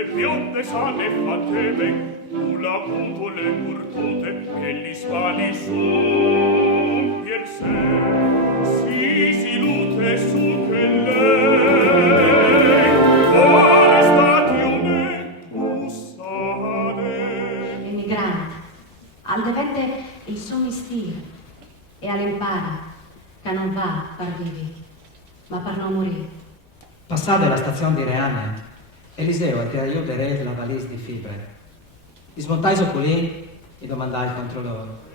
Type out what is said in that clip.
tutte bionde sane fatte ben, nulla appunto le virtute che gli spali son piel se, si lute su che lei vuole statione bussare. Emigrante, al devette il suo mestiere e all'impara che non va per vivi, ma per non morire. Passate la stazione di Reame, Eliseo ti aiuterete la valise di fibre. Ti smontai su qui e domandai il controllore.